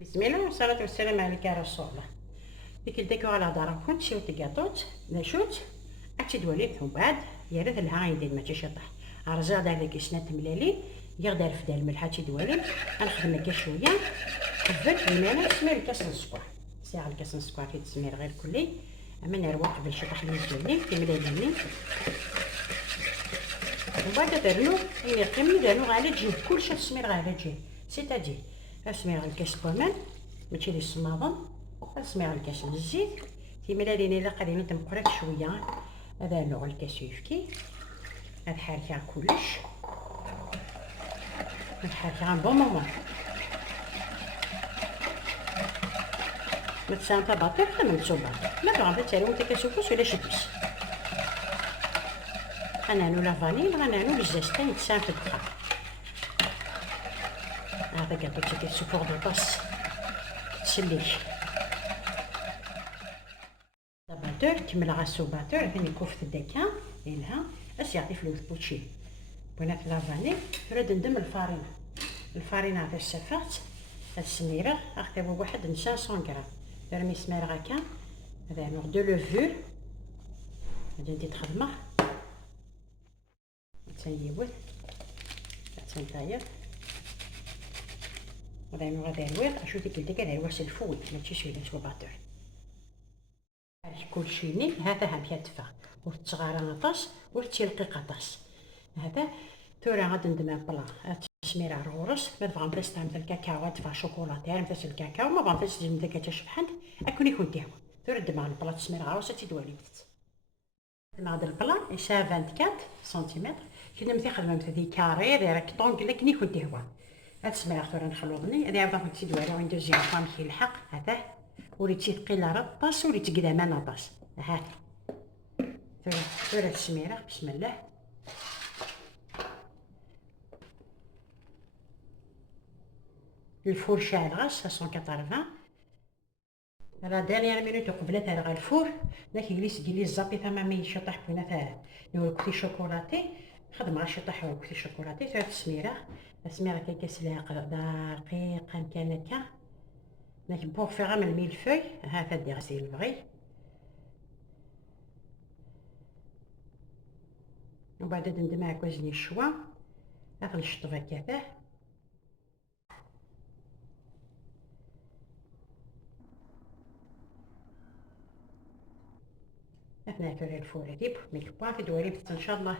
بسم الله والصلاة والسلام عليك يا رسول الله. ديك الديكور على دارهم كنت شوت قاطوت نشوت عتي دواليت ومن بعد يا ريت لها غندير ما تيشطح رجع دار ديك سنات ملالي يقدر في دار الملح تي دوالي غنخدم هكا شويه قبل الماء تسمير كاس السكر ساعه الكاس السكر في تسمير غير كلي اما نروح قبل شطح اللي ديالي تملاليني ومن بعد درنو يعني كامل درنو على تجي كلشي تسمير على تجي سيتادير اسمي على الكاس كمان ماشي لي الصماضه اسمي على الكاس الزيت كيما لينا الا قادرين نتمقرات شويه هذا نوع الكاس يفكي هاد حاركه كلش هاد حاركه عن بون مومون متسانتا باطير حتى من تصوبا لا بغا تالو انت كاسوكوس ولا شدوس غنعنو لا فانيل غنعنو الزاستان يتسان في الدقه هذا كاطو تيكي سوبور دو باس تسليك باتور كمل غاسو باتور ثاني كوفت داكا ديالها اش يعطي فلوس بوتشي بنات لافاني نرد ندم الفارينه تاع السفات هاد السميره اختاروا واحد 500 غرام ترمي سميره هكا هذا نوع دو لوفور غادي ندير تخدمه تنيوت تنطيب هذا نوع داير اشوف ديك الدكه داير واش الفول ماشي شي لاش باتور كلشي ني هذا هم يدفع والتغاره غطاس والتلقي قطاس هذا تورا غادي ندمع بلا التسميره رورس ما تبغى نستعمل الكاكاو تفا شوكولاتير مثل الكاكاو ما بغيتش تزيد ديك تشبحان اكون يكون ديهو تورا ندمع البلا التسميره عاوسه تيدوالي مع هذا البلا يسا 24 سنتيمتر كنا مثي خدمه مثل دي كاري دي ريكتونغل لكن يكون ديهو هاد السميره تورا نخلوضني هذه عاود نزيد دوالي وين دوزيام فام كي الحق هذا وريت ثقيله رطاس وريت قدامنا باس ها تورا السميره بسم الله الفور شاعل غاس 180 راه دانيير مينوت قبل تاع الفور داك يجلس ديال لي الزابي ثما ما يشطح بينا تاع كوتي شوكولاتي خدم غا شطح كوتي شوكولاتي تاع السميره كي كسلاق دقيقه كان هكا لكن بوغ فيغ من الميلفوي هكا دير سي البغي ومن بعد ندمع كوزني الشوا هاك نشطف هكذا هنا توري الفول هادي ميك با في دوالي ان شاء الله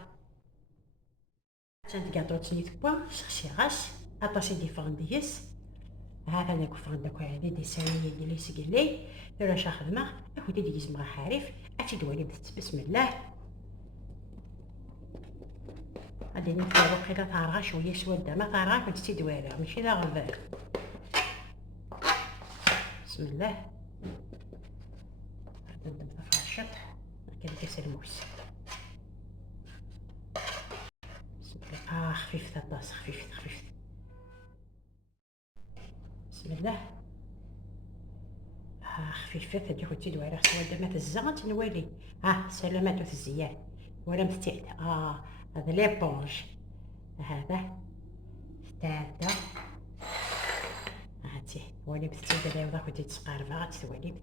تنت كاطو تنيت با شخصي غاس اطاسي دي فانديس هذا ناكو فاندك هادي دي سانيه ديالي سكلي تورا شا خدمه اخوتي دي زمرا حارف اتي دوالي بسم الله غادي نفرو كذا طارغه شويه سوده ما طارغه كنت تدوالها ماشي لا غبار بسم الله غادي نبدا في الشط هكا كاس الموس بسم الله خفيف الطاس خفيف بسم الله خفيفه تجي خوتي دوالها سوده ما تزغت نوالي سلامات الزيان ولا مستعد هذا ليبونج هذا ثلاثة هاتي ولي بتزيد عليها وضع كنتي تقاربها غتولي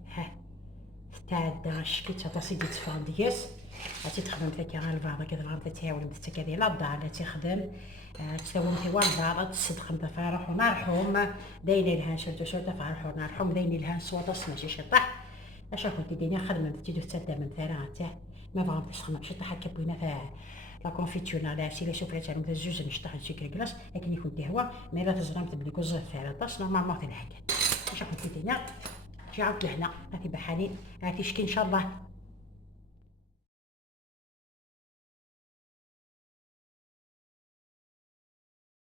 ثلاثة شكيت هتصيدي تفانديس هاتي تخدم تاكي غير البعض كذا الغرض تاعي مثل كذا لا الدار تخدم تساوم في الدار تصدق متفارح ونرحم دايره لها شرطو فرح ونرحم دايره لها سواطس ماشي شطح اش كنتي ديري خدمه تجي تسدى من ثلاثة ما بغيتش تخدم شطح هكا بينا لا كونفيتور لا سيري شوف على مثل الزوج نشطح شي كلاص لكن يكون تهوى ما لا تزرم تبدي كوز على طاس نورمالمون تنحكى اش كنتي ديري جي عاود لهنا هاتي بحالي هاتي شكي ان شاء الله